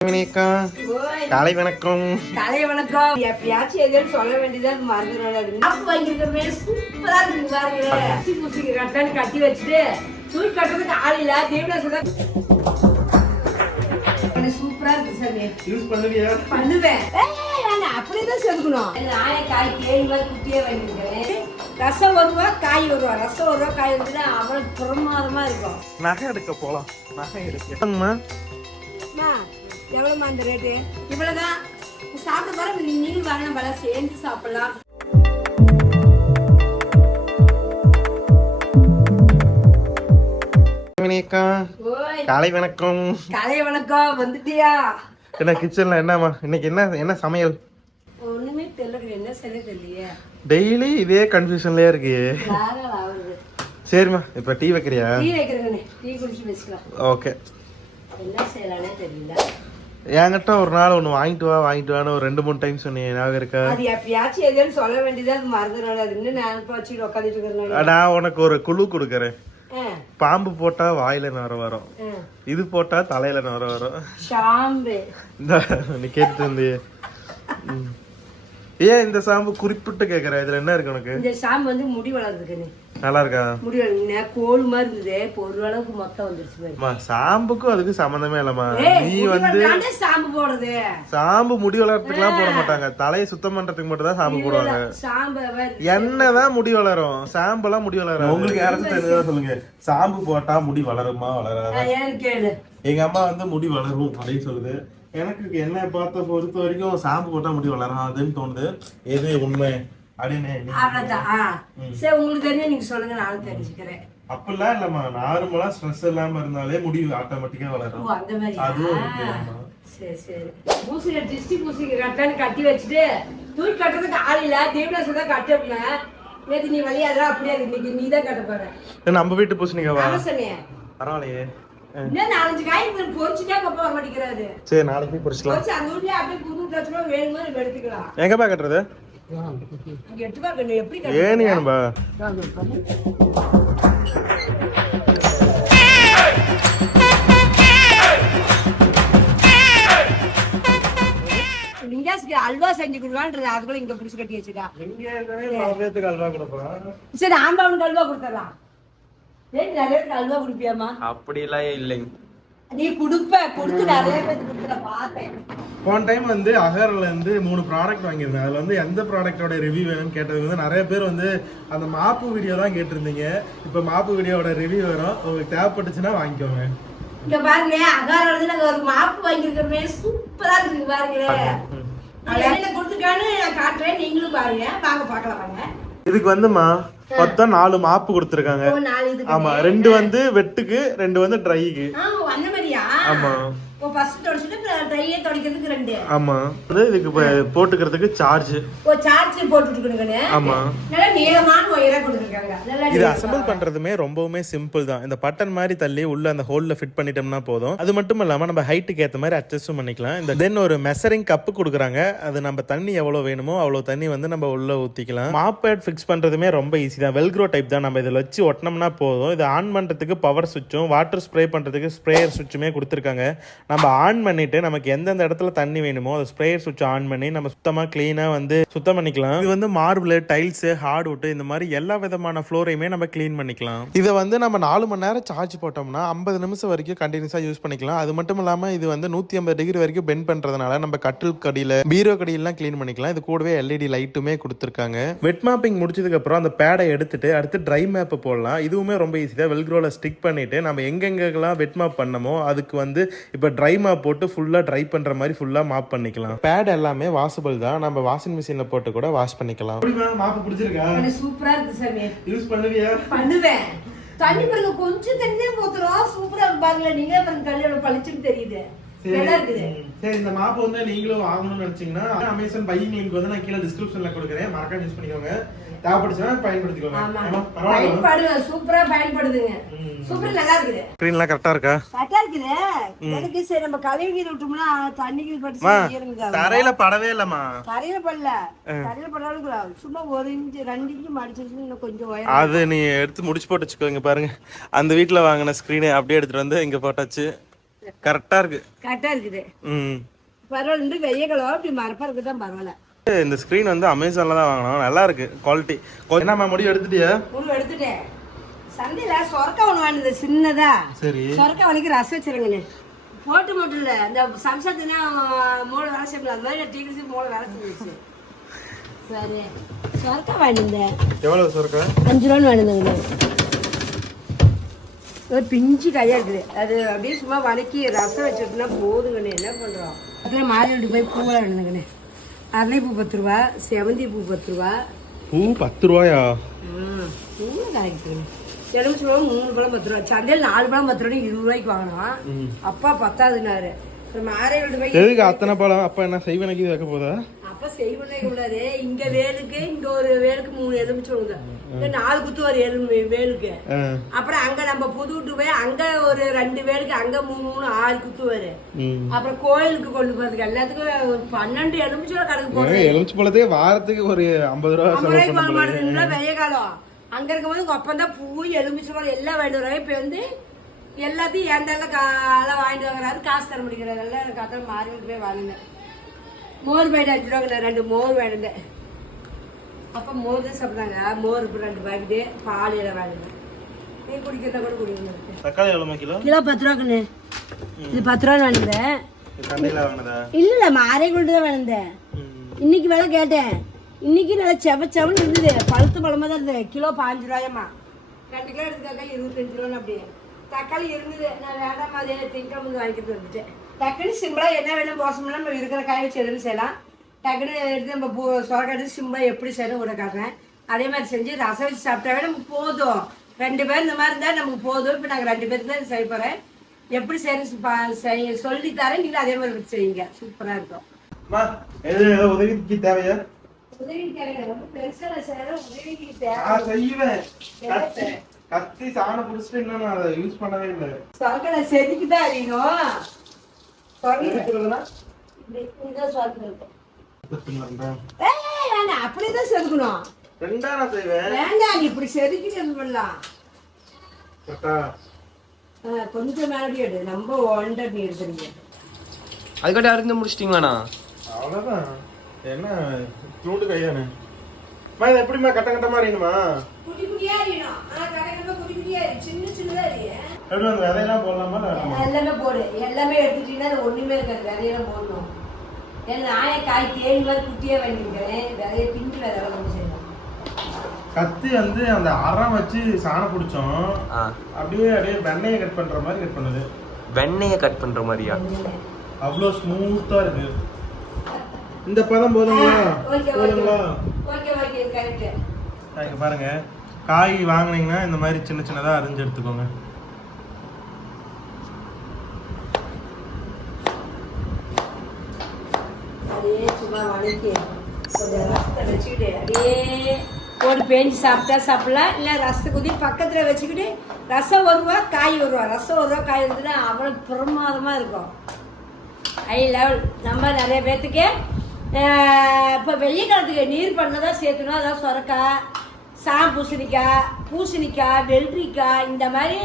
ஓய், காலை வணக்கம் காலை வணக்கம் எப்பயாச்சும் எதையும் சொல்ல வேண்டியதா மறந்துடாது அப்ப வாங்கிருக்கமே சூப்பரா இருக்கு பாருங்க. கட்டி பூசிக்கு கட்டான்னு கட்டி வச்சுட்டு தூக்கி கட்டுறதுக்கு ஆள் இல்ல தேவதாச சூப்பரா இருக்கு சாமி யூஸ் பண்ணுவியா? பண்ணுவேன். அப்படியேதான் செதுக்கணும். நாய காய் கேள்வி மாதிரி குட்டியே வாங்கிருக்கேன் ரசம் ரூபா காய் ரூபா. ரசம் ரூபா காய் வந்துன்னா அவ்வளவு பிரமாதமா இருக்கும். நகை எடுக்க போலாம். நகை எடுக்க. அம்மா, எவ்வளவும்மா அந்த ரேட்டு இவ்வளவுதான். சாப்பிட போற நீங்களும் வாங்க பல சேர்ந்து சாப்பிடலாம். காலை வணக்கம் காலை வணக்கம் வந்துட்டியா? என்ன கிச்சன்ல என்னம்மா? இன்னைக்கு என்ன என்ன சமையல்? ஒண்ணுமே தெரியல என்ன செய்ய தெரியலையே. டெய்லி இதே கன்ஃபியூஷன்லயே இருக்கு. சரிம்மா இப்ப டீ வைக்கிறியா? டீ வைக்கிறேங்கண்ணே டீ குடிச்சு பேசலாம் ஓகே. என்ன செய்யலானே தெரியல. என்கிட்ட ஒரு நாள் ஒன்று வாங்கிட்டு வா வாங்கிட்டு வான்னு ஒரு ரெண்டு மூணு டைம் சொன்னீங்க. ஞாபகம் இருக்கா? அது எப்பயாச்சும் எதையும் சொல்ல வேண்டியதா அது மறந்துடாது அது இன்னும் நான் வச்சுட்டு உட்காந்துட்டு இருக்கிறேன் நான் உனக்கு ஒரு குழு கொடுக்கறேன். பாம்பு போட்டா வாயில நுர வரும். இது போட்டா தலையில நுர வரும். இந்த நீ கேட்டு இருந்தியே. ஏன் இந்த சாம்பு குறிப்பிட்டு கேக்குற? இதுல என்ன இருக்கு உனக்கு? இந்த ஷாம்பு வந்து முடி வளர்றதுக்குன்னு. நல்லா இருக்கா? முடி வளர்ந்து கோல் மாதிரி இருந்தது இப்போ ஒரு அளவுக்கு மொத்தம் வந்துருச்சு சாம்புக்கும் அதுக்கு சம்மந்தமே இல்லம்மா. நீ வந்து ஷாம்பு போடுறது. சாம்பு முடி வளர்றதுக்குலாம் போட மாட்டாங்க. தலையை சுத்தம் பண்றதுக்கு மட்டும் தான் சாம்பு போடுவாங்க. ஷாம்பு பாரு. என்னதான் முடி வளரும். சாம்பெல்லாம் முடி வளரும் உங்களுக்கு யாராச்சும் தெரிஞ்சதா சொல்லுங்க? சாம்பு போட்டா முடி வளருமா வளராதா? எங்க அம்மா வந்து முடி வளரும் அப்படின்னு சொல்லுது. எனக்கு என்ன பார்த்த பொறுத்த வரைக்கும் சாம்பு போட்டா முடி வளராதுன்னு தோணுது. எது உண்மை? அப்படின்னு. சரி உங்களுக்கு தெரியும் நீங்க சொல்லுங்க நானும் தெரிஞ்சுக்கிறேன். அப்படிலாம் இல்லம்மா. நார்மலா ஸ்ட்ரெஸ் இல்லாம இருந்தாலே முடி ஆட்டோமேட்டிக்கா ஓ வளரும் அந்த மாதிரி. அதுவும். சரி சரி. பூசில டிஸ்டி பூசிக்கு கட்டான்னு கட்டி வச்சுட்டு தூக்கி கட்டுறதுக்கு ஆள் இல்ல. தேவதாச தான் கட்டப்பல நேத்து நீ வழியாதா அப்படியே. இன்னைக்கு நீ தான் கட்ட போற நம்ம வீட்டு பூசணிக்கவா? சொன்னேன் பரவாயில்லையே. இன்னும் நாலஞ்சு காய் இருக்கு, மாட்டேங்கிறாரு சரி நாளைக்கு போய் பொரிச்சு அந்த வீட்லயே அப்படியே புது ரூபாய் வேணுமோ நம்ம எடுத்துக்கலாம். எங்கப்பா கட்டுறது? இங்க எட்டு ரூபாய் கண்ணு எப்படி கட்டுறது? ஏனி அனுபா லிங்காஸ்க்கு அல்வா செஞ்சு கொடுக்கலான்றது அதுக்குள்ள இங்க பிடிச்சு கட்டி வச்சுக்கா அல்வா கொடுப்போம். சரி ஆம்பாவனுக்கு அல்வா கொடுத்துடலாம் ஏய் நிறைய அல்வா கொடுப்பியாமா அப்படிலாம் இல்லைங்க. நீ கொடுப்ப கொடுத்து நிறைய கொடுத்துட பார்த்தேன். போன டைம் வந்து அகர்ல இருந்து மூணு ப்ராடக்ட் வாங்கியிருந்தேன். அதுல வந்து எந்த ப்ராடக்ட்டோட ரிவ்யூ வேணும்னு கேட்டது வந்து நிறைய பேர் வந்து அந்த மாப்பு வீடியோ தான் கேட்டிருந்தீங்க. இப்போ மாப்பு வீடியோவோட ரிவ்யூ வரும். உங்களுக்கு தேவைப்பட்டுச்சுன்னா வாங்கிக்கோங்க. இங்க பாருங்களேன் அகாரம் நாங்க ஒரு மாப்பு வாங்கியிருக்கிறோமே. சூப்பரா இருக்கு பாருங்களேன் நான் என்ன கொடுத்துருக்கான்னு நான் காட்டுறேன். நீங்களும் பாருங்க. வாங்க பார்க்கலாம் வாங்க. இதுக்கு வந்துமா மொத்தம் நாலு மாப்பு கொடுத்துருக்காங்க. ஆமா ரெண்டு வந்து வெட்டுக்கு ரெண்டு வந்து ட்ரைக்கு ஆமா ஓ ஃபர்ஸ்ட் தொடச்சிட்டு ட்ரையே துடைக்கிறதுக்கு ரெண்டு. ஆமா. வந்து இதுக்கு போட்டுக்கிறதுக்கு சார்ஜ் ஓ சார்ஜ் போட்டுட்டுக்கணுங்கன்னு ஆமா. நல்லா நீளமான ஒயரா கொடுத்துருக்காங்க. இது அசம்பிள் பண்றதுமே ரொம்பவுமே சிம்பிள் தான். இந்த பட்டன் மாதிரி தள்ளி உள்ள அந்த ஹோல்ல ஃபிட் பண்ணிட்டோம்னா போதும். அது மட்டும் இல்லாம நம்ம ஹைட்டுக்கு ஏத்த மாதிரி அட்ஜஸ்டும் பண்ணிக்கலாம். இந்த தென் ஒரு மெஷரிங் கப்பு கொடுக்குறாங்க. அது நம்ம தண்ணி எவ்வளவு வேணுமோ அவ்வளவு தண்ணி வந்து நம்ம உள்ள ஊத்திக்கலாம். மாப் பேட் ஃபிக்ஸ் பண்றதுமே ரொம்ப ஈஸி தான். வெல்க்ரோ டைப் தான் நம்ம இதில் வச்சு ஒட்டினோம்னா போதும். இது ஆன் பண்றதுக்கு பவர் சுவிட்சும் வாட்டர் ஸ்ப்ரே பண்றதுக்கு ஸ்ப்ரேயர் சுவிட்சுமே கொடுத்துருக்காங்க. நம்ம ஆன் பண்ணிட்டு நமக்கு எந்தெந்த இடத்துல தண்ணி வேணுமோ அதை ஸ்ப்ரேயர் சுவிட்ச் ஆன் பண்ணி நம்ம சுத்தமாக க்ளீனாக வந்து சுத்தம் பண்ணிக்கலாம். இது வந்து மார்பிள் டைல்ஸ் ஹார்ட்வுட் இந்த மாதிரி எல்லா விதமான ஃப்ளோரையுமே நம்ம க்ளீன் பண்ணிக்கலாம். இதை வந்து நம்ம நாலு மணி நேரம் சார்ஜ் போட்டோம்னா ஐம்பது நிமிஷம் வரைக்கும் கண்டினியூஸாக யூஸ் பண்ணிக்கலாம். அது மட்டும் இல்லாமல் இது வந்து நூற்றி ஐம்பது டிகிரி வரைக்கும் பெண்ட் பண்ணுறதுனால நம்ம கட்டில் கடியில் பீரோ கடியெல்லாம் க்ளீன் பண்ணிக்கலாம். இது கூடவே எல்இடி லைட்டுமே கொடுத்துருக்காங்க. வெட் மேப்பிங் முடிச்சதுக்கப்புறம் அந்த பேடை எடுத்துட்டு அடுத்து ட்ரை மேப்பு போடலாம். இதுவுமே ரொம்ப ஈஸி தான். வெல்க்ரோல ஸ்டிக் பண்ணிட்டு நம்ம எங்கெங்கெல்லாம் வெட் மேப் பண்ணமோ அதுக்கு வந்து இப்போ ட்ரை மேப் போட்டு ஃபுல்லாக ட்ரை பண்ணுற மாதிரி ஃபுல்லாக மாப் பண்ணிக்கலாம். பேட் எல்லாமே வாஷபிள் தான். நம்ம வாஷிங் மிஷினில் போட்டு கூட வாஷ் பண்ணிக்கலாம். மாப்பு பிடிச்சிருக்கா? எனக்கு சூப்பரா இருக்கு சாமி யூஸ் பண்ணுவியா? பண்ணுவேன். தண்ணி பாருங்க கொஞ்சம் தண்ணி தான் போத்துறோம் சூப்பரா இருக்கு பாருங்களேன். நீங்களே பாருங்க எவ்வளவு பளிச்சுன்னு தெரியுது. சரி இந்த மாப்பு வந்து நீங்களும் வாங்கணும்னு நினைச்சீங்கன்னா அமேசான் பையிங் லிங்க் வந்து நான் கீழே டிஸ்கிரிப்ஷன்ல கொடுக்குறேன். மறக்காம யூஸ் பண்ணிக்கோங்க. தேவைப்படுச்சுன்னா பயன்படுத்திக்கோங்க. சூப்பரா பயன்படுதுங்க. சூப்பரா நல்லா இருக்குது ஸ்க்ரீன்லாம் கரெக்டா இருக்கா? கரெக்டா இருக்குது. எனக்கு சரி நம்ம கழுவி விட்டோம்னா தண்ணிக்கு பட்டு. தரையில படவே இல்லம்மா. தரையில படல. தரையில படாலும் சும்மா ஒரு இன்ச்சு ரெண்டு இன்ச்சு மடிச்சிருச்சு இன்னும் கொஞ்சம் அது நீ எடுத்து முடிச்சு போட்டு வச்சுக்கோ இங்க பாருங்க. அந்த வீட்ல வாங்கின ஸ்க்ரீனை அப்படியே எடுத்துட்டு வந்து இங்க போட்டாச்சு. கரெக்டா இருக்கு. கரெக்டாக இருக்குது. ம். பரவாயில்ல இந்த வெய்ய காலம் இப்படி மரப்பா இருக்கு தான் பரவாயில்ல இந்த ஸ்க்ரீன் வந்து அமேசான்ல தான் வாங்கினோம். நல்லா இருக்கு குவாலிட்டி என்னம்மா முடிவு எடுத்துட்டியா? முழு எடுத்துட்டேன். சந்தையில் சொரக்கா ஒன்று வாங்கினது சின்னதா. சரி. சொரக்கா வலிக்கு ரசம் வச்சிருங்கண்ணே போட்டு மட்டும் இல்லை இந்த சம்சத்துனா மூளை வேலை செய்யல. அது மாதிரி டீக்கி மூளை வேலை செஞ்சிச்சு சரி. சொரக்கா வாங்கியிருந்தேன் எவ்வளவு சொருக்கா? அஞ்சு ரூபான்னு வாங்கியிருந்தேங்கண்ணே ஒரு பிஞ்சு கையா இருக்குது. அது அப்படியே சும்மா வதக்கி ரசம் வச்சுட்டுனா போதுங்கண்ணே. என்ன பண்ணுறோம் அதில் மாறிட்டு போய் பூவெல்லாம் வேணுங்கண்ணே அரளிப்பூ பத்து ரூபா செவந்தி பூ பத்து ரூபா. பூ பத்து ரூபாயா? மூணு காய்க்குது எலுமிச்சு பழம் மூணு பழம் பத்து ரூபா. சந்தையில் நாலு பழம் பத்து ரூபாய் இருபது ரூபாய்க்கு வாங்கினோம். அப்பா பத்தாதுனாரு எதுக்கு அத்தனை பழம்? அப்ப என்ன செய்வனைக்கு வைக்க போதா? அப்ப செய்வனே கூடாது இங்க வேலுக்கு இங்க ஒரு வேலுக்கு மூணு எலுமிச்சு இங்க நாலு குத்து ஒரு எலும்பு வேலுக்கு. அப்புறம் அங்க நம்ம புது வீட்டு போய் அங்க ஒரு ரெண்டு வேலுக்கு அங்க மூணு மூணு ஆறு குத்து வரு அப்புறம் கோயிலுக்கு கொண்டு போறதுக்கு எல்லாத்துக்கும் ஒரு பன்னெண்டு எலுமிச்சோட கணக்கு போடுறேன் எலுமிச்சு பழத்தையே வாரத்துக்கு ஒரு ஐம்பது ரூபா செலவு பண்ண. மாட்டேங்குதுன்னா வெய்ய காலம். அங்க இருக்கும்போது உங்க அப்பா தான் பூ எலுமிச்சை பழம் எல்லாம் வாங்கிட்டு வராங்க இப்ப வந்து எல்லாத்தையும் ஏண்டால காலை வாங்கிட்டு வாங்குறாரு. காசு தர முடிக்கிறாரு எல்லாம் கதை மாறி போய் வாங்கினேன். மோர் பாயிட்டு அஞ்சு ரெண்டு மோர் வாங்கினேன் அப்ப மோர் தான் சாப்பிட்டாங்க மோர் ரெண்டு பாக்கெட்டு பால் எல்லாம் வாங்கினேன் நீ குடிக்கிறதா கூட குடிக்கணும். தக்காளி எவ்வளோ கிலோ? கிலோ பத்து ரூபாக்குண்ணே இது பத்து ரூபா வாங்கினேன் இல்ல இல்ல மாறே கொண்டு தான் வாங்கினேன் இன்னைக்கு வேலை கேட்டேன். இன்னைக்கு நல்லா செவ செவன்னு இருந்தது. பழுத்த பழமா தான் இருந்தது. கிலோ பாஞ்சு ரூபாயம்மா. ரெண்டு கிலோ எடுத்தாக்கா இருபத்தஞ்சு ரூபான்னு அப்படியே. தக்காளி இருந்தது. நான் வேண்டாம் அதே திங்கம் வந்து வாங்கிட்டு வந்துட்டேன். டக்குனு சிம்பிளா என்ன வேணும் மோசம்னா நம்ம இருக்கிற காய வச்சு எதுவும் செய்யலாம். டக்குனு எடுத்து நம்ம பூ சொரக்க எடுத்து சிம்பிளா எப்படி செய்யணும் கூட காட்டுறேன். அதே மாதிரி செஞ்சு ரசம் வச்சு சாப்பிட்டாவே நமக்கு போதும். ரெண்டு பேர் இந்த மாதிரி இருந்தால் நமக்கு போதும். இப்போ நாங்கள் ரெண்டு பேருக்கு தான் செய்ய போகிறேன் எப்படி செய்ய சொல்லி தரேன். நீங்கள் அதே மாதிரி செய்யுங்க. சூப்பராக இருக்கும். உதவிக்கு தேவையா? கத்தி சாணம் புடிச்சிட்டு இன்னும் நான் அதை யூஸ் பண்ணவே இல்லை. சொர்க்கலை செதுக்கிதான் அறியணும். சொர்க்கலை இப்படிதான் சொர்க்கம் இருக்கும் அப்படிதான் செதுக்கணும். நான் செய்வேன் வேண்டாம் நீ இப்படி செதுக்கி பண்ணலாம் கொஞ்சம் மேலடி எடு நம்ம ஒண்டர் நீ எடுத்துறீங்க அதுக்காட்டி அருந்து முடிச்சிட்டீங்களாண்ணா? அவ்வளோதான் என்ன தூண்டு கையானு. அம்மா இது எப்படிம்மா கட்ட கட்டமா அறியணுமா குட்டி குட்டியா அறியணும் ஆனா கடைக்கிழமை குட்டி குட்டியா அறியும் சின்ன சின்னதா அறியும் எப்படி அந்த விதையெல்லாம் போடலாமா எல்லாமே போடு. எல்லாமே எடுத்துட்டீங்கன்னா அது ஒண்ணுமே இருக்காது. விதையெல்லாம் போடணும். குட்டியா வாங்கிக்கிறேன் பிஞ்சு வந்து கத்தி வந்து அந்த அறம் வச்சு சாணம் பிடிச்சோம். அப்படியே அப்படியே வெண்ணெயை கட் பண்ற மாதிரி கட் பண்ணுது. வெண்ணெயை கட் பண்ற மாதிரியா? அவ்வளோ ஸ்மூத்தா இருக்கு. இந்த பதம் போதுங்களா? ஓகே ஓகே போதுங்களா? பாருங்க. காய் வாங்குனீங்கன்னா இந்த மாதிரி சின்ன சின்னதா அரிஞ்சு எடுத்துக்கோங்க. அப்படியே சும்மா கொஞ்சம் ரசத்தை வச்சுக்கிட்டு அப்படியே போட்டு பேஞ்சு சாப்பிட்டா சாப்பிடலாம். இல்லை ரசத்தை குதி பக்கத்தில் வச்சுக்கிட்டு ரசம் ஒரு ரூபா காய் ஒரு ரூபா ரசம் ஒரு ரூபா காய் இருந்ததுன்னா அவ்வளோ பிரமாதமாக இருக்கும். ஐ லெவல் நம்ம நிறைய பேர்த்துக்கு இப்போ வெள்ளி காலத்துக்கு நீர் பண்ணதான் சேர்த்துணும் அதான் சுரக்காய் சா பூசணிக்காய் பூசணிக்காய் வெள்ளரிக்காய் இந்த மாதிரி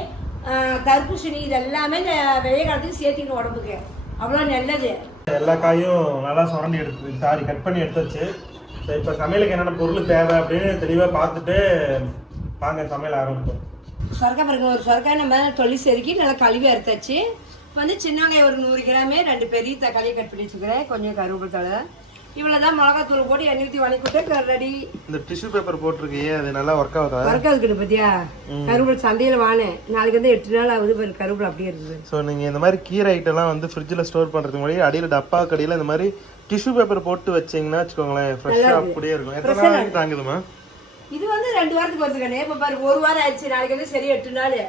தர்பூசணி இதெல்லாமே இந்த வெள்ளை காலத்துக்கு சேர்த்துக்கணும் உடம்புக்கு. அவ்வளோ நல்லது. எல்லா காயும் நல்லா சுரண்டி எடுத்து சாரி கட் பண்ணி எடுத்துச்சு. ஸோ இப்போ சமையலுக்கு என்னென்ன பொருள் தேவை அப்படின்னு தெளிவாக பார்த்துட்டு வாங்க சமையல் ஆரம்பிப்போம். சொரக்காய் பாருங்க ஒரு சொரக்காய் நம்ம தொழில் செருக்கி நல்லா கழுவி அறுத்தாச்சு. வந்து சின்ன வெங்காயம் ஒரு நூறு கிராமே ரெண்டு பெரிய தக்காளியை கட் பண்ணி வச்சுக்கிறேன். கொஞ்சம் கருவேப்பிலை தழை இவ்வளோதான் மிளகாத்தூள் போட்டு எண்ணெய் ஊற்றி வணக்கிட்டு ரெடி இந்த டிஷ்யூ பேப்பர் போட்டிருக்கியே அது நல்லா ஒர்க் ஆகுதா? ஒர்க் ஆகுது பத்தியா? கருவேப்பிலை சந்தையில் வானேன் நாளைக்கு வந்து எட்டு நாள் ஆகுது பாரு கருவேப்பிலை அப்படியே இருக்குது. ஸோ நீங்கள் இந்த மாதிரி கீரை ஐட்டம்லாம் வந்து ஃப்ரிட்ஜில் ஸ்டோர் பண்ணுறதுக்கு முன்னாடி அடியில் டப்பா கடியில் இந்த மாதிரி டிஷ்யூ பேப்பர் போட்டு வச்சீங்கன்னா வச்சுக்கோங்களேன் ஃப்ரெஷ்ஷாக அப்படியே இருக்கும். எத்தனை நாளைக்கு தாங்குதுமா இது வந்து ரெண்டு வாரத்துக்கு வருதுக்கண்ணே இப்போ பாரு ஒரு வாரம் ஆயிடுச்சு. நாளைக்கு வந்து சரி எட்டு நாள்.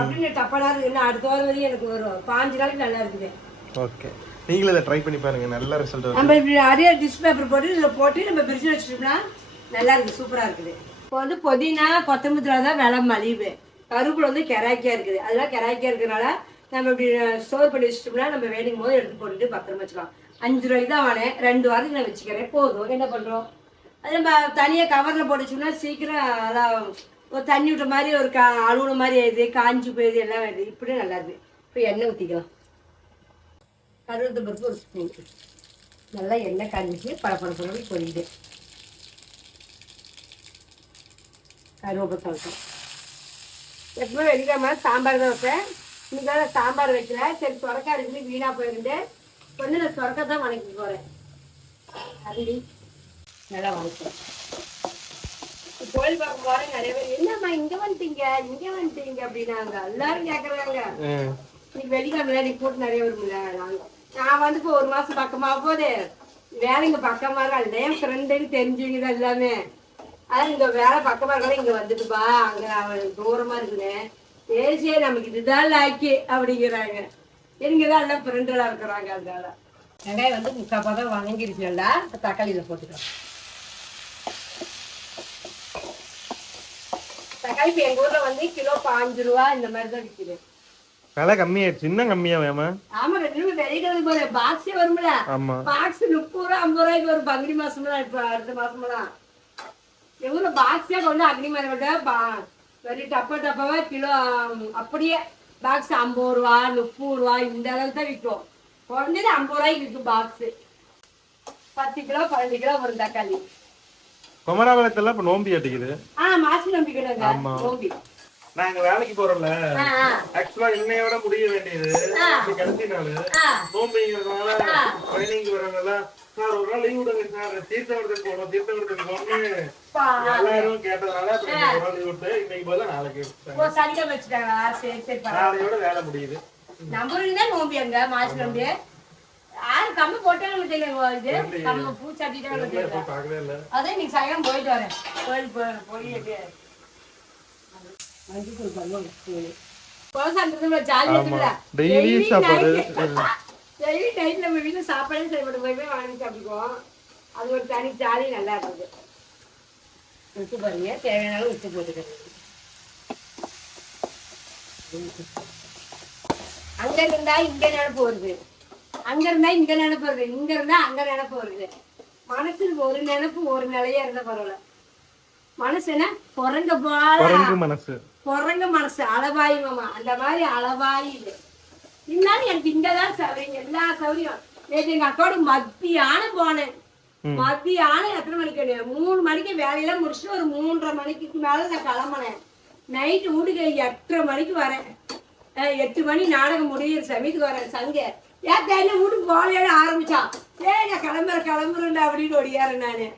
அப்படின்னு டப்பனா இருக்கு இன்னும் அடுத்த வாரம் வரையும் எனக்கு வரும் பாஞ்சு நாளைக்கு நல்லா இருக்குது. ஓகே நீங்களும் இதை ட்ரை பண்ணி பாருங்க நல்ல ரிசல்ட் வரும் நம்ம இப்படி நிறைய டிஷ் பேப்பர் போட்டு இதில் போட்டு நம்ம பிரிட்ஜில் வச்சுட்டோம்னா நல்லா இருக்கு சூப்பராக இருக்குது. இப்போ வந்து புதினா கொத்தமல்லி தான் விலை மலிவு. கருவேப்பிலை வந்து கெராக்கியாக இருக்குது. அதெல்லாம் கெராக்கியாக இருக்கிறனால நம்ம இப்படி ஸ்டோர் பண்ணி வச்சிட்டோம்னா நம்ம வேணும் போது எடுத்து போட்டுட்டு பத்திரமா வச்சுக்கலாம். அஞ்சு ரூபாய்க்கு தான் வானேன் ரெண்டு வாரத்துக்கு நான் வச்சுக்கிறேன். போதும். என்ன பண்ணுறோம் அது நம்ம தனியாக கவரில் போட்டு வச்சோம்னா சீக்கிரம் அதான் ஒரு தண்ணி விட்ட மாதிரி ஒரு கா அழுகுன மாதிரி ஆயிடுது காஞ்சி போயிடுது எல்லாம் ஆயிடுது. இப்படியே நல்லா இருக்குது. இப்போ எண்ணெய் ஊற்றிக்கலாம் கருவேப்பிலை பருப்பு ஒரு ஸ்பூன் நல்லா எண்ணெய் காஞ்சிச்சு பழ பழ பழம் பொரியுது கருவேப்பிலை தோட்டம் எப்பவுமே வெள்ளிக்கிழமை சாம்பார் தான் வைப்பேன் இன்னைக்கு சாம்பார் வைக்கல. சரி சொரக்காய் இருக்குன்னு வீணா போயிருந்து கொஞ்சம் நான் சொரக்காய் தான் வணக்கி போகிறேன் அதுடி நல்லா வணக்கம் கோயில் பார்க்க போறேன் நிறைய பேர். என்னம்மா இங்க வந்துட்டீங்க? இங்க வந்துட்டீங்க அப்படின்னாங்க. எல்லாரும் கேக்குறாங்க. இன்னைக்கு வெள்ளிக்கிழமை நீ கூட்டு நிறைய வரும்ல நாங்க. நான் வந்து இப்போ ஒரு மாசம் பக்கமா வேலை வேலைங்க பக்கமா இருக்கா? என் ஃப்ரெண்டுன்னு தெரிஞ்சுங்க எல்லாமே. அதான் இங்க வேலை பக்கமா இருக்கா இங்க வந்துட்டுப்பா. அங்க அவன் தூரமா இருக்குன்னு சரி நமக்கு இதுதான் லாக்கி அப்படிங்கிறாங்க. இங்க தான் எல்லாம் ஃப்ரெண்டெல்லாம் இருக்கிறாங்க அதனால. வெங்காயம் வந்து முக்கால் பதம் வணங்கிருச்சு நல்லா தக்காளியில் தக்காளியில போட்டுக்கலாம். தக்காளி இப்போ எங்க ஊர்ல வந்து கிலோ பாஞ்சு ரூபா இந்த மாதிரி தான் விக்குது. விலை கம்மியாயிடுச்சு. இன்னும் கம்மியா வேமா ஆமா ரெண்டு வெளியில போற பாக்ஸே வரும்ல. ஆமா. பாக்ஸ் முப்பது ரூபா ஐம்பது ரூபாய்க்கு வரும். பங்குனி மாசம்லாம் இப்ப அடுத்த மாசம்லாம் ஊர்ல பாக்ஸே கொண்டு அக்னி மரம் கொண்டு வெறும் டப்பா டப்பாவா கிலோ அப்படியே பாக்ஸ் ஐம்பது ரூபா முப்பது ரூபா இந்த அளவுக்கு தான் விற்கும் குறைஞ்சது ஐம்பது ரூபாய்க்கு விற்கும் பாக்ஸ் பத்து கிலோ பதினஞ்சு கிலோ வரும் தக்காளி. குமராபாளையத்துல இப்ப நோம்பி அடிக்குது. ஆ மாசி நம்பிக்கணுங்க நோம்பி. நாங்க வேலைக்கு போறோம்ல. ஆக்சுவலா இன்னையோட முடிய வேண்டியது. கடைசி நாள். நோம்பிங்கிறதுனால ட்ரைனிங் வரவங்க சார் ஒரு நாள் லீவ் விடுங்க சார். தீர்த்தவரத்துக்கு போகணும் தீர்த்தவரத்துக்கு போகணும்னு எல்லாரும் கேட்டதுனால ஒரு நாள் லீவ் விட்டு இன்னைக்கு பதிலா நாளைக்கு. நாளையோட வேலை முடியுது. நம்ம ஊருக்கு தான் நோம்பி அங்க மாசி நோம்பி யாரு கம்மி போட்டே நமக்கு தெரியல இது? கம்ம பூ சட்டிட்டு நமக்கு தெரியல போய் பார்க்கவே இல்ல. அதான் நீங்க சாயங்காலம் போயிட்டு வரேன். கோயில் போய் மஞ்சள் தூள் Daily சாப்பாடு. டெய்லி நைட் நம்ம வீட்டுல சாப்பாடே செய்யப்பட்டு போய் வாங்கி சாப்பிடுவோம் அது ஒரு தனி ஜாலி நல்லா இருக்குது உப்பு பாருங்க. தேவையான அளவு உப்பு போட்டுக்கிறேன் அங்க இருந்தா இங்க நினைப்பு வருது. அங்க இருந்தா இங்க நினைப்பு வருது. இங்க இருந்தா அங்க நினைப்பு வருது. மனசுக்கு ஒரு நினைப்பு ஒரு நிலையா இருந்தா பரவாயில்ல. மனசு என்ன? குரங்க போல மனசு. குரங்க மனசு அளவாயி மாமா. அந்த மாதிரி அளவாயி இது. இருந்தாலும் எனக்கு இங்கதான் சௌரியம் எல்லா சௌரியம். நேற்று எங்க அக்காவோட மத்தியானம் போனேன். மத்தியானம் எத்தனை மணிக்கு? மூணு மணிக்கு வேலையெல்லாம் முடிச்சுட்டு ஒரு மூன்றரை மணிக்கு மேல நான் கிளம்புனேன். நைட்டு வீட்டுக்கு எட்டரை மணிக்கு வரேன். எட்டு மணி நாடகம் முடியிற சமயத்துக்கு வரேன். சங்க. ஏன் தெரியல வீட்டுக்கு போலையோட ஆரம்பிச்சான். ஏய் நான் கிளம்புறேன் கிளம்புறேன்டா அப்படின்னு ஒடியாரேன் நானு.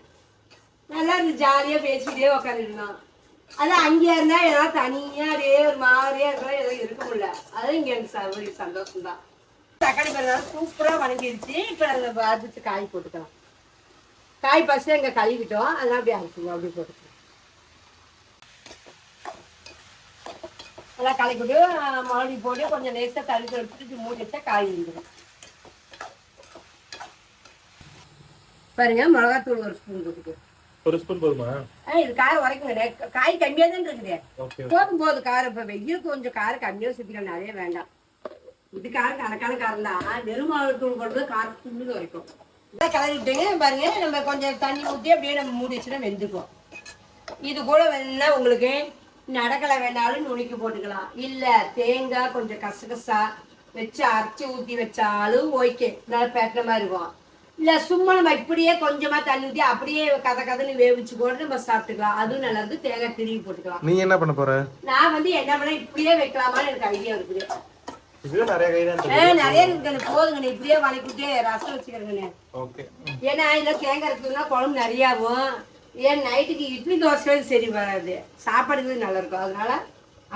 நல்லா இருந்து ஜாலியா பேசிக்கிட்டே உட்காந்துருந்தான் அதான் அங்கேயா இருந்தா ஏதாவது தனியா அதே ஒரு மாதிரியா இருந்தா எதுவும் இருக்க முடியல. அதான் இங்க எனக்கு சந்தோஷம் தான் தக்காளி பழம் சூப்பரா வணங்கிடுச்சு இப்ப அதை பார்த்துட்டு காய் போட்டுக்கலாம். காய் ஃபர்ஸ்ட் எங்க கழுவிட்டோம். அதெல்லாம் அப்படியே அரைச்சிங்க அப்படி போட்டுக்கலாம். எல்லாம் கலக்கிட்டு மறுபடியும் போட்டு கொஞ்சம் லேசா தண்ணி எடுத்துட்டு மூடி வச்சா காய் வந்துடும் பாருங்க மிளகாத்தூள் ஒரு ஸ்பூன் போட்டுக்கு. ஒரு ஸ்பூன் போதுமா? இது காரம் உரைக்குங்க காய் கம்மியா தான் இருக்குது. போதும் போதும் காரம் இப்ப வெயில் கொஞ்சம் காரம் கம்மியா சுத்திக்கலாம் நிறைய வேண்டாம். இது காரம் கணக்கான காரம் தான். வெறும் மிளகாத்தூள் போடுறது காரம் துண்டு வரைக்கும் இதான் கலரி விட்டுங்க பாருங்க. நம்ம கொஞ்சம் தண்ணி ஊற்றி அப்படியே நம்ம மூடி வச்சுனா வெந்துக்கும். இது கூட வேணா உங்களுக்கு நடக்கலை வேணாலும் நுணுக்கி போட்டுக்கலாம். இல்ல தேங்காய் கொஞ்சம் கசகசா வச்சு அரைச்சி ஊத்தி வச்சாலும் ஓகே நல்லா பேட்டுற மாதிரி இருக்கும். இல்ல சும்மா நம்ம இப்படியே கொஞ்சமா தண்ணி ஊத்தி அப்படியே கதை கதைன்னு வேவிச்சு போட்டு நம்ம சாப்பிட்டுக்கலாம். அதுவும் நல்லா இருக்கு தேங்காய் திருவி போட்டுக்கலாம். நீ என்ன பண்ண போற? நான் வந்து என்ன பண்ண இப்படியே வைக்கலாமான்னு எனக்கு ஐடியா இருக்குது. இதுவே நிறைய கை தான் ஏ, நிறைய இருக்குங்க போதுங்கண்ணே இப்படியே வளைக்கிட்டே ரசம் வச்சுக்கிறேங்கண்ணே ஓகே. ஏன்னா இதுல தேங்காய் இருக்குதுன்னா குழம்பு நிறையாவும். ஏன் நைட்டுக்கு இட்லி தோசை சரி வராது. சாப்பாடுக்கு நல்லா இருக்கும். அதனால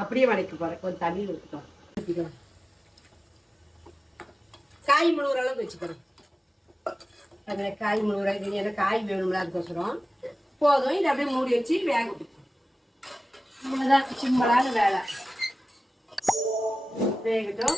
அப்படியே வடைக்க போறேன். கொஞ்சம் தண்ணி ஊற்றிக்கலாம் காய் முழுகிற அளவுக்கு வச்சுக்கிறேன். அதில் காய் முழுகிற ஏன்னா காய் வேணும்ல அதுக்கோசரம். போதும். இதை அப்படியே மூடி வச்சு வேக விட்டுக்கலாம் இவ்வளோதான் சிம்மலான வேலை. வேகட்டும்.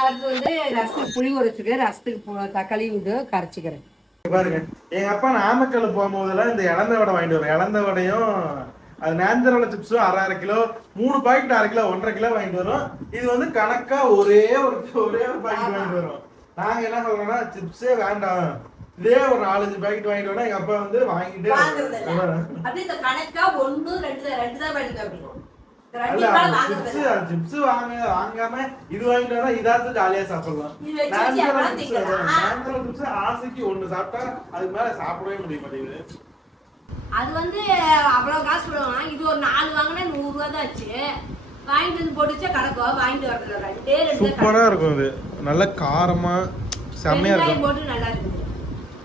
அடுத்து வந்து ரசத்துக்கு புளி உரைச்சிக்க ரசத்துக்கு பு- தக்காளி விட்டு கரைச்சிக்கிறேன். பாருங்க. எங்க அப்பா நாமக்கல் போகும்போதெல்லாம் இந்த இளந்த வடை வாங்கிட்டு வரும் இளந்த வடையும் அது நேந்திரவடை சிப்ஸும் அரை அரை கிலோ மூணு பாக்கெட் அரை கிலோ ஒன்றரை கிலோ வாங்கிட்டு வரும். இது வந்து கணக்கா ஒரே ஒரு ஒரே ஒரு பாக்கெட் வாங்கிட்டு வரும். நாங்க என்ன சொல்றோம்னா சிப்ஸே வேண்டாம். இதே ஒரு நாலஞ்சு பாக்கெட் வாங்கிட்டு வரோம் எங்க அப்பா வந்து வாங்கிட்டே. அப்படியே இந்த கணக்கா ஒண்ணு ரெண்டு ரெண்டு தான் வேணுங்க அப்படின்னு. சிப்ஸ் வாங்க வாங்காம இது வாங்கிட்டு வந்தா இதாச்சும் ஜாலியா சாப்பிடலாம். சிப்ஸ் ஆசைக்கு ஒண்ணு சாப்பிட்டா அதுக்கு மேல சாப்பிடவே முடிய மாட்டேங்குது. அது வந்து அவ்வளவு காசு போடுவாங்க இது ஒரு நாலு வாங்கினா நூறு ரூபா தான் ஆச்சு. வாங்கிட்டு வந்து போட்டுச்சா கிடக்கும் வாங்கிட்டு வரதுல ரெண்டே சூப்பரா இருக்கும் இது. நல்ல காரமா செம்மையா இருக்கும். போட்டு நல்லா இருக்குது.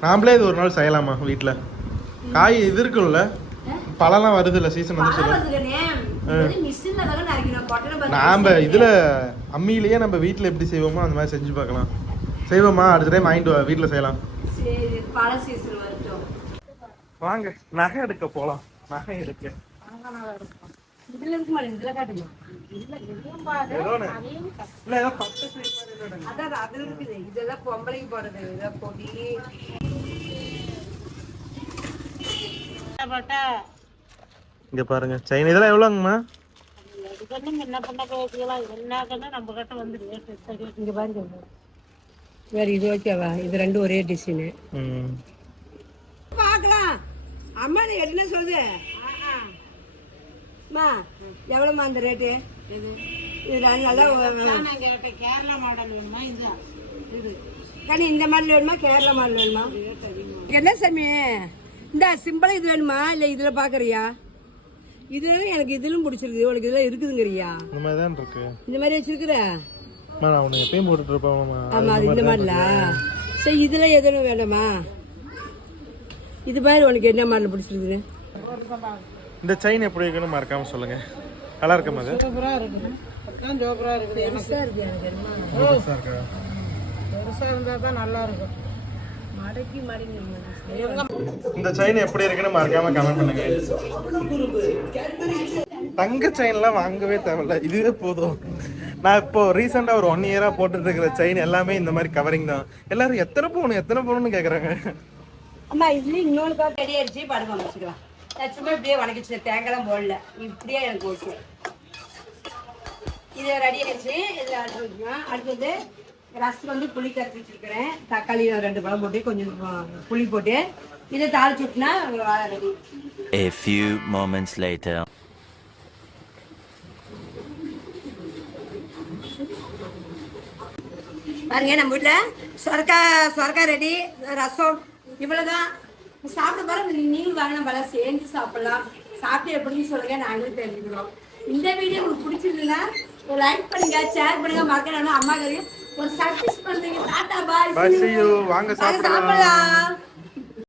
நாமளே இது ஒரு நாள் செய்யலாமா வீட்ல? காய் இது இருக்கும்ல. பழம்லாம் வருது இல்ல சீசன் வந்து பாருங்க, நாம. இதுல அம்மியிலேயே நம்ம வீட்ல எப்படி செய்வோமோ அந்த மாதிரி செஞ்சு பார்க்கலாம். செய்வோமா? அடுத்த டைம் வாங்கிட்டு வா வீட்ல செய்யலாம். வாங்க நகை எடுக்க போலாம். நகை எடுக்க. இதுல இருக்கு மாட்டேங்குது, இதுல காட்டுமா? ஏதோ ஒண்ணு. இல்ல ஏதோ பட்டு? அது அதுல இருக்குது. இதெல்லாம் பொம்பளைக்கு போடுறது. இதெல்லாம் பொடி. இங்க பாருங்க செயின் இதெல்லாம் எவ்வளோங்கம்மா இங்க பாருங்க. வேற இது ஓகேவா இது ரெண்டும் ஒரே டிசைனு ம். பார்க்கலாம். அம்மா நீ என்ன சொல்லுது? அம்மா எவ்வளோம்மா அந்த ரேட்டு இது. நல்லா கேரளா மாடல் வேணுமா? இது. இது. கனி இந்த மாடல் வேணுமா? கேரளா மாடல் வேணுமா? என்ன சாமி? இந்த சிம்பிளா இது வேணுமா? இல்லை இதில் பார்க்குறியா இது எனக்கு இதிலும் பிடிச்சிருக்கு உனக்கு இதெல்லாம் இருக்குதுங்கிறியா? இந்த மாதிரி தான் இருக்கு. இந்த மாதிரி வச்சிருக்குற? நான் உனக்கு எப்பயும் போட்டுட்டு இருப்பேன் ஆமா அது இந்த மாதிரிலா? சரி இதுல எதுவும் வேண்டாமா? இது மாதிரி உனக்கு என்ன மாடல் பிடிச்சிருக்குது? இந்த செயின் எப்படி இருக்குன்னு மறக்காம சொல்லுங்க. நல்லா இருக்குமா அது பெருசா இருக்கு எனக்கு என்ன பெருசா இருக்கா? பெருசா இருந்தா தான் நல்லா இருக்கும். இந்த செயின் எப்படி இருக்குன்னு மறக்காம கமெண்ட் பண்ணுங்க. தங்க செயின்லாம் வாங்கவே தேவையில்ல. இதுவே போதும். நான் இப்போ ரீசெண்டாக ஒரு ஒன் இயராக போட்டுட்டு இருக்கிற செயின் எல்லாமே இந்த மாதிரி கவரிங் தான். எல்லாரும் எத்தனை பவுன் எத்தனை பவுன்னு கேட்குறாங்க அம்மா இதுல இன்னொரு காப்பி ரெடி ஆயிடுச்சு. படுக்க வச்சுக்கலாம் நான் சும்மா இப்படியே வணக்கிச்சு தேங்காய்லாம் போடல. இப்படியே எனக்கு போச்சு இது ரெடி ஆயிடுச்சு. இதில் அடுத்து அடுத்து வந்து ரசத்துக்கு வந்து புளி கரைச்சி வச்சிருக்கிறேன் தக்காளி ரெண்டு பழம் போட்டு கொஞ்சம் புளி போட்டு. இதை தாளிச்சு விட்டுனா ready A few moments later. பாருங்க நம்ம வீட்டில் சொரக்கா சொரக்கா ரெடி ரசம் இவ்வளோதான் சாப்பிட பாருங்க நீங்களும் வாங்க நம்ம எல்லாம் சேர்ந்து சாப்பிடலாம். சாப்பிட்டு எப்படின்னு சொல்லுங்க நாங்களும் தெரிஞ்சுக்கிறோம். இந்த வீடியோ உங்களுக்கு பிடிச்சிருந்ததுன்னா ஒரு லைக் பண்ணுங்க ஷேர் பண்ணுங்க. மறக்காம அம்மா கறியும் ஒரு சர்வீஸ் பண்ணுங்க டாடா பாய். வாங்க. சாப்பிடலாம்